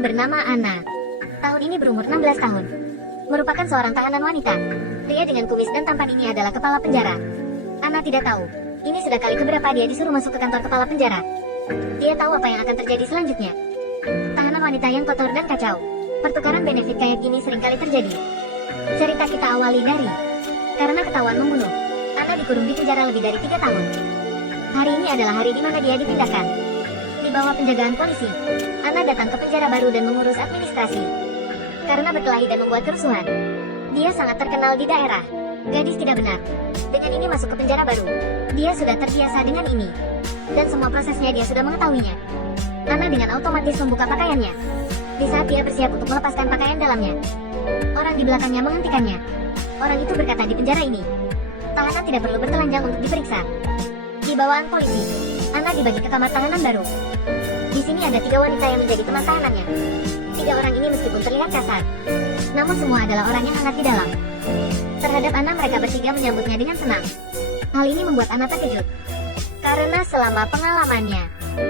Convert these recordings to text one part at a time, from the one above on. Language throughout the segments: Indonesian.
lain bernama Anna. Tahun ini berumur 16 tahun. Merupakan seorang tahanan wanita. Pria dengan kumis dan tampan ini adalah kepala penjara. Anna tidak tahu, ini sudah kali keberapa dia disuruh masuk ke kantor kepala penjara. Dia tahu apa yang akan terjadi selanjutnya. Tahanan wanita yang kotor dan kacau. Pertukaran benefit kayak gini seringkali terjadi. Cerita kita awali dari, karena ketahuan membunuh, Anna dikurung di penjara lebih dari 3 tahun. Hari ini adalah hari di mana dia dipindahkan. Di bawah penjagaan polisi, Anna datang ke penjara baru dan mengurus administrasi. Karena berkelahi dan membuat kerusuhan, dia sangat terkenal di daerah. Gadis tidak benar. Dengan ini masuk ke penjara baru. Dia sudah terbiasa dengan ini. Dan semua prosesnya dia sudah mengetahuinya. Anna dengan otomatis membuka pakaiannya. Di saat dia bersiap untuk melepaskan pakaian dalamnya, orang di belakangnya menghentikannya. Orang itu berkata di penjara ini, tahanan tidak perlu bertelanjang untuk diperiksa. Di bawaan polisi, Anna dibagi ke kamar tahanan baru. Di sini ada 3 wanita yang menjadi teman tahanannya. 3 orang ini meskipun terlihat kasar, namun semua adalah orang yang hangat di dalam. Terhadap Anna mereka bertiga menyambutnya dengan senang. Hal ini membuat Anna terkejut. Karena selama pengalamannya,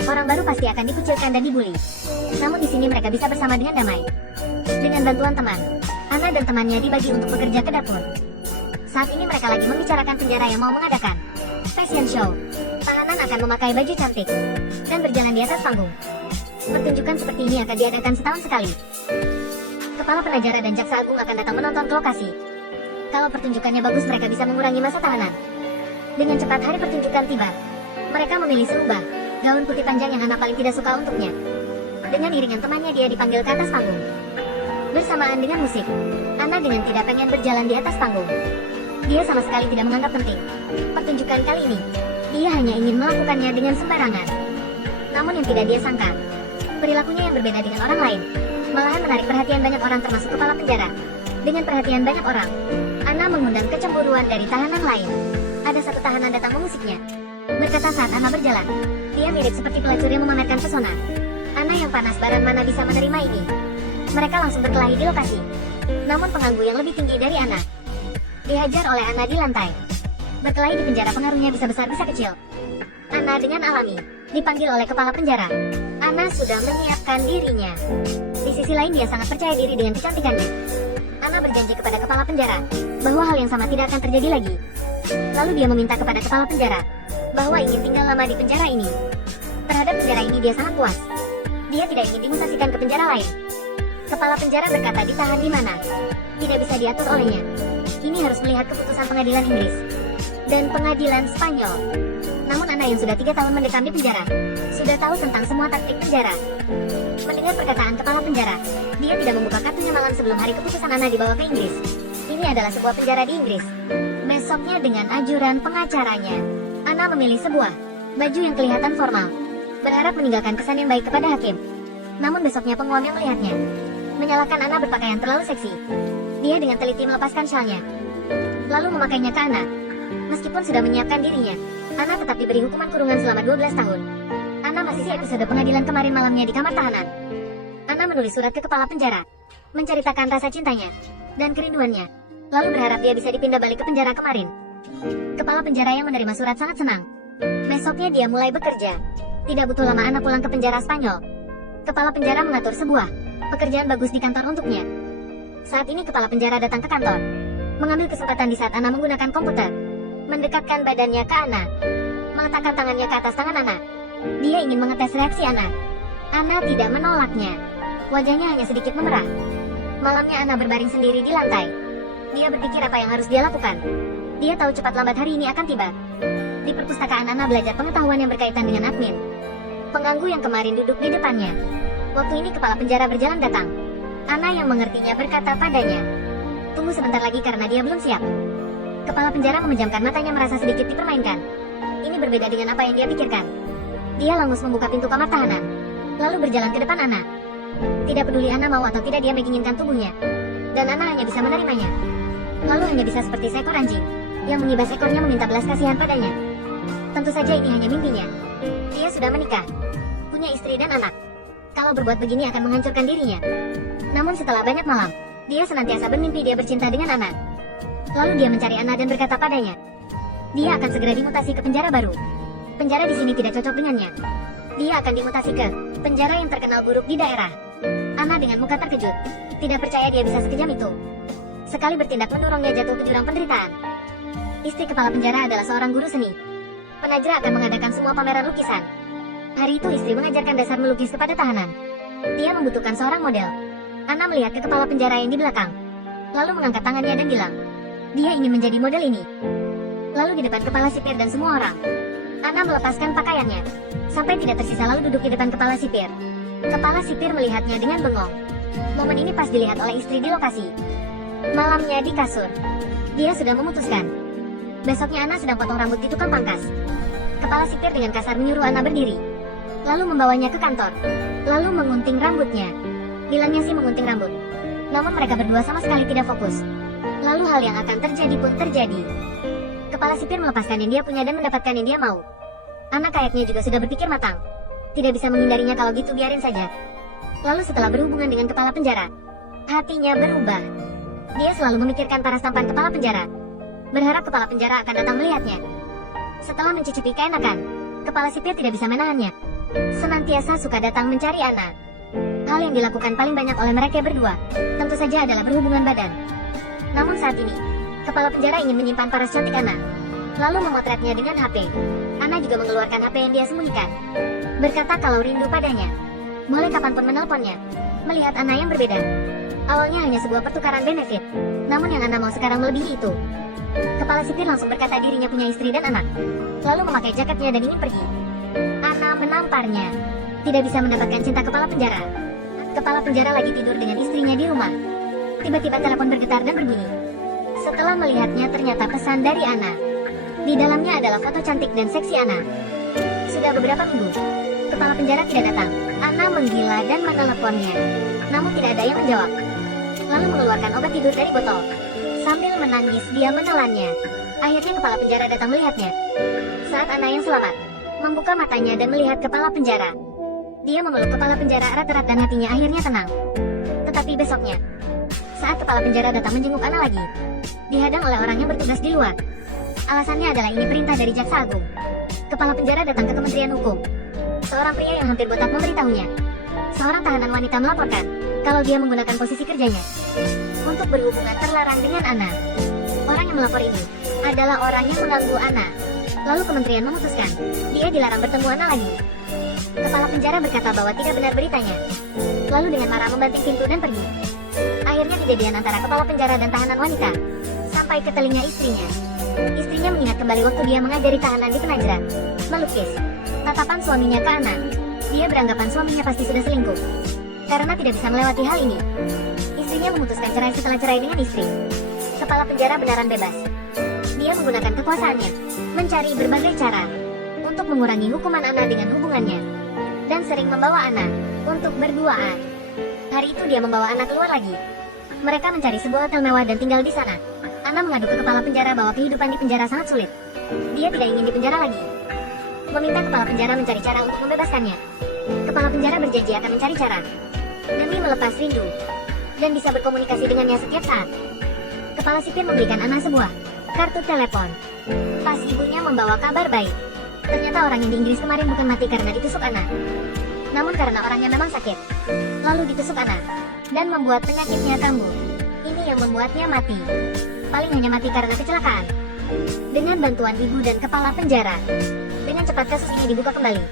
orang baru pasti akan dikucilkan dan dibully. Namun di sini mereka bisa bersama dengan damai. Dengan bantuan teman, Anna dan temannya dibagi untuk bekerja ke dapur. Saat ini mereka lagi membicarakan penjara yang mau mengadakan fashion show. Tahanan akan memakai baju cantik dan berjalan di atas panggung. Pertunjukan seperti ini akan diadakan setahun sekali. Kepala penjara dan jaksa agung akan datang menonton ke lokasi. Kalau pertunjukannya bagus mereka bisa mengurangi masa tahanan. Dengan cepat hari pertunjukan tiba. Mereka memilih serubah gaun putih panjang yang Anna paling tidak suka untuknya. Dengan iringan temannya dia dipanggil ke atas panggung. Bersamaan dengan musik, Anna dengan tidak pengen berjalan di atas panggung. Dia sama sekali tidak menganggap penting pertunjukan kali ini. Dia hanya ingin melakukannya dengan sembarangan. Namun yang tidak dia sangka, perilakunya yang berbeda dengan orang lain malahan menarik perhatian banyak orang termasuk kepala penjara. Dengan perhatian banyak orang, Anna mengundang kecemburuan dari tahanan lain. Ada satu tahanan datang memusiknya. Berkata saat Anna berjalan, dia mirip seperti pelacur yang memamerkan pesona. Anna yang panas baran mana bisa menerima ini. Mereka langsung berkelahi di lokasi. Namun pengganggu yang lebih tinggi dari Anna dihajar oleh Anna di lantai. Berkelahi di penjara pengaruhnya bisa besar bisa kecil. Anna dengan alami dipanggil oleh kepala penjara. Anna sudah menyiapkan dirinya. Di sisi lain dia sangat percaya diri dengan kecantikannya. Anna berjanji kepada kepala penjara bahwa hal yang sama tidak akan terjadi lagi. Lalu dia meminta kepada kepala penjara bahwa ingin tinggal lama di penjara ini. Terhadap penjara ini dia sangat puas. Dia tidak ingin dimutasikan ke penjara lain. Kepala penjara berkata ditahan di mana tidak bisa diatur olehnya. Ini harus melihat keputusan pengadilan Inggris dan pengadilan Spanyol. Namun Anna yang sudah 3 tahun mendekam di penjara sudah tahu tentang semua taktik penjara. Mendengar perkataan kepala penjara, dia tidak membuka kartunya malam sebelum hari keputusan Anna dibawa ke Inggris. Ini adalah sebuah penjara di Inggris. Besoknya dengan ajuran pengacaranya, Anna memilih sebuah baju yang kelihatan formal, berharap meninggalkan kesan yang baik kepada hakim. Namun besoknya penguam yang melihatnya menyalahkan Anna berpakaian terlalu seksi. Dia dengan teliti melepaskan syalnya, lalu memakainya ke Anna. Meskipun sudah menyiapkan dirinya, Anna tetap diberi hukuman kurungan selama 12 tahun. Anna masih si episode pengadilan kemarin malamnya di kamar tahanan. Anna menulis surat ke kepala penjara, menceritakan rasa cintanya dan kerinduannya, lalu berharap dia bisa dipindah balik ke penjara kemarin. Kepala penjara yang menerima surat sangat senang. Besoknya dia mulai bekerja. Tidak butuh lama Anna pulang ke penjara Spanyol. Kepala penjara mengatur sebuah pekerjaan bagus di kantor untuknya. Saat ini kepala penjara datang ke kantor, mengambil kesempatan di saat Anna menggunakan komputer, mendekatkan badannya ke Anna, meletakkan tangannya ke atas tangan Anna. Dia ingin mengetes reaksi Anna. Anna tidak menolaknya. Wajahnya hanya sedikit memerah. Malamnya Anna berbaring sendiri di lantai. Dia berpikir apa yang harus dia lakukan. Dia tahu cepat lambat hari ini akan tiba. Di perpustakaan Anna belajar pengetahuan yang berkaitan dengan admin. Pengganggu yang kemarin duduk di depannya. Waktu ini kepala penjara berjalan datang. Anna yang mengertinya berkata padanya, "Tunggu sebentar lagi karena dia belum siap." Kepala penjara memejamkan matanya merasa sedikit dipermainkan. Ini berbeda dengan apa yang dia pikirkan. Dia langus membuka pintu kamar tahanan, lalu berjalan ke depan Anna. Tidak peduli Anna mau atau tidak dia menginginkan tubuhnya. Dan Anna hanya bisa menerimanya. Lalu hanya bisa seperti seekor anjing yang mengibas ekornya meminta belas kasihan padanya. Tentu saja ini hanya mimpinya. Dia sudah menikah, punya istri dan anak. Kalau berbuat begini akan menghancurkan dirinya. Namun setelah banyak malam, dia senantiasa bermimpi dia bercinta dengan Anna. Lalu dia mencari Anna dan berkata padanya, dia akan segera dimutasi ke penjara baru. Penjara di sini tidak cocok dengannya. Dia akan dimutasi ke penjara yang terkenal buruk di daerah. Ana dengan muka terkejut. Tidak percaya dia bisa sekejam itu. Sekali bertindak mendorongnya jatuh ke jurang penderitaan. Istri kepala penjara adalah seorang guru seni. Penajra akan mengadakan semua pameran lukisan. Hari itu istri mengajarkan dasar melukis kepada tahanan. Dia membutuhkan seorang model. Ana melihat ke kepala penjara yang di belakang. Lalu mengangkat tangannya dan bilang, dia ingin menjadi model ini. Lalu di depan kepala sipir dan semua orang, Ana melepaskan pakaiannya. Sampai tidak tersisa lalu duduk di depan kepala sipir. Kepala sipir melihatnya dengan bengong. Momen ini pas dilihat oleh istri di lokasi. Malamnya di kasur, dia sudah memutuskan. Besoknya Ana sedang potong rambut di tukang pangkas. Kepala sipir dengan kasar menyuruh Ana berdiri. Lalu membawanya ke kantor. Lalu mengunting rambutnya. Bilangnya sih mengunting rambut. Namun mereka berdua sama sekali tidak fokus. Lalu hal yang akan terjadi pun terjadi. Kepala sipir melepaskan yang dia punya dan mendapatkan yang dia mau. Ana kayaknya juga sudah berpikir matang. Tidak bisa menghindarinya kalau gitu biarin saja. Lalu setelah berhubungan dengan kepala penjara, hatinya berubah. Dia selalu memikirkan paras tampan kepala penjara. Berharap kepala penjara akan datang melihatnya. Setelah mencicipi keenakan, kepala sipir tidak bisa menahannya. Senantiasa suka datang mencari Ana. Hal yang dilakukan paling banyak oleh mereka berdua, tentu saja adalah berhubungan badan. Namun saat ini, kepala penjara ingin menyimpan paras cantik Ana. Lalu memotretnya dengan HP. Ana juga mengeluarkan HP yang dia sembunyikan. Berkata kalau rindu padanya. Boleh kapanpun menelponnya. Melihat Ana yang berbeda. Awalnya hanya sebuah pertukaran benefit. Namun yang Ana mau sekarang melebihi itu. Kepala sipir langsung berkata dirinya punya istri dan anak. Lalu memakai jaketnya dan ingin pergi. Ana menamparnya. Tidak bisa mendapatkan cinta kepala penjara. Kepala penjara lagi tidur dengan istrinya di rumah. Tiba-tiba telepon bergetar dan berbunyi. Setelah melihatnya ternyata pesan dari Ana. Di dalamnya adalah foto cantik dan seksi Ana. Sudah beberapa minggu, kepala penjara tidak datang. Ana menggila dan meneleponnya. Namun tidak ada yang menjawab. Lalu mengeluarkan obat tidur dari botol. Sambil menangis dia menelannya. Akhirnya kepala penjara datang melihatnya. Saat Ana yang selamat membuka matanya dan melihat kepala penjara. Dia memeluk kepala penjara erat-erat dan hatinya akhirnya tenang. Tetapi besoknya, saat kepala penjara datang menjenguk Ana lagi, dihadang oleh orang yang bertugas di luar. Alasannya adalah ini perintah dari Jaksa Agung. Kepala penjara datang ke Kementerian Hukum. Seorang pria yang hampir botak memberitahunya. Seorang tahanan wanita melaporkan kalau dia menggunakan posisi kerjanya untuk berhubungan terlarang dengan Ana. Orang yang melapor ini adalah orang yang mengganggu Ana. Lalu kementerian memutuskan dia dilarang bertemu Ana lagi. Kepala penjara berkata bahwa tidak benar beritanya. Lalu dengan marah membanting pintu dan pergi. Akhirnya kejadian antara kepala penjara dan tahanan wanita sampai ke telinga istrinya. Istrinya mengingat kembali waktu dia mengajari tahanan di Penajra melukis. Tatapan suaminya ke Ana. Dia beranggapan suaminya pasti sudah selingkuh. Karena tidak bisa melewati hal ini, istrinya memutuskan cerai setelah cerai dengan istri. Kepala penjara benaran bebas. Dia menggunakan kekuasaannya, mencari berbagai cara untuk mengurangi hukuman Ana dengan hubungannya. Dan sering membawa Ana untuk berduaan. Hari itu dia membawa Ana keluar lagi. Mereka mencari sebuah hotel mewah dan tinggal di sana. Ana mengadu ke kepala penjara bahwa kehidupan di penjara sangat sulit. Dia tidak ingin di penjara lagi. Meminta kepala penjara mencari cara untuk membebaskannya. Kepala penjara berjanji akan mencari cara demi melepas rindu dan bisa berkomunikasi dengannya setiap saat. Kepala sipir memberikan Ana sebuah kartu telepon. Pas ibunya membawa kabar baik. Ternyata orang yang di Inggris kemarin bukan mati karena ditusuk Ana, namun karena orangnya memang sakit. Lalu ditusuk Ana dan membuat penyakitnya kambuh. Ini yang membuatnya mati. Paling hanya mati karena kecelakaan. Dengan bantuan ibu dan kepala penjara, dengan cepat kasus ini dibuka kembali.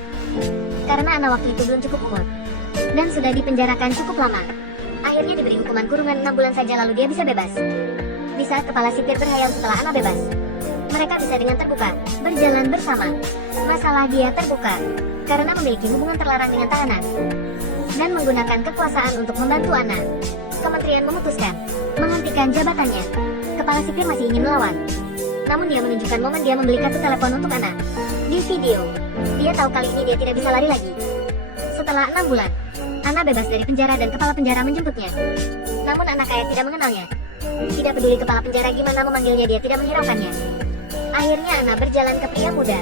Karena Ana waktu itu belum cukup umur dan sudah dipenjarakan cukup lama. Akhirnya diberi hukuman kurungan 6 bulan saja lalu dia bisa bebas. Di saat kepala sipir berhayal setelah Ana bebas, mereka bisa dengan terbuka berjalan bersama. Masalah dia terbuka karena memiliki hubungan terlarang dengan tahanan dan menggunakan kekuasaan untuk membantu Ana. Kementerian memutuskan menghentikan jabatannya. Kepala sipir masih ingin melawan, namun dia menunjukkan momen dia membeli kartu telepon untuk Ana. Di video, dia tahu kali ini dia tidak bisa lari lagi. Setelah 6 bulan, Ana bebas dari penjara dan kepala penjara menjemputnya. Namun anak kaya tidak mengenalnya. Tidak peduli kepala penjara gimana memanggilnya, dia tidak menghiraukannya. Akhirnya Ana berjalan ke pria muda.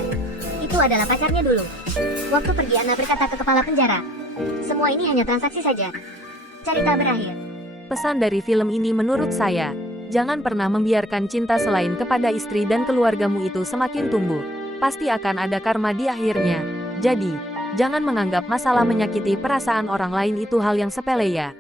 Itu adalah pacarnya dulu. Waktu pergi Ana berkata ke kepala penjara, semua ini hanya transaksi saja. Cerita berakhir. Pesan dari film ini menurut saya, jangan pernah membiarkan cinta selain kepada istri dan keluargamu itu semakin tumbuh. Pasti akan ada karma di akhirnya. Jadi, Jangan menganggap masalah menyakiti perasaan orang lain itu hal yang sepele ya.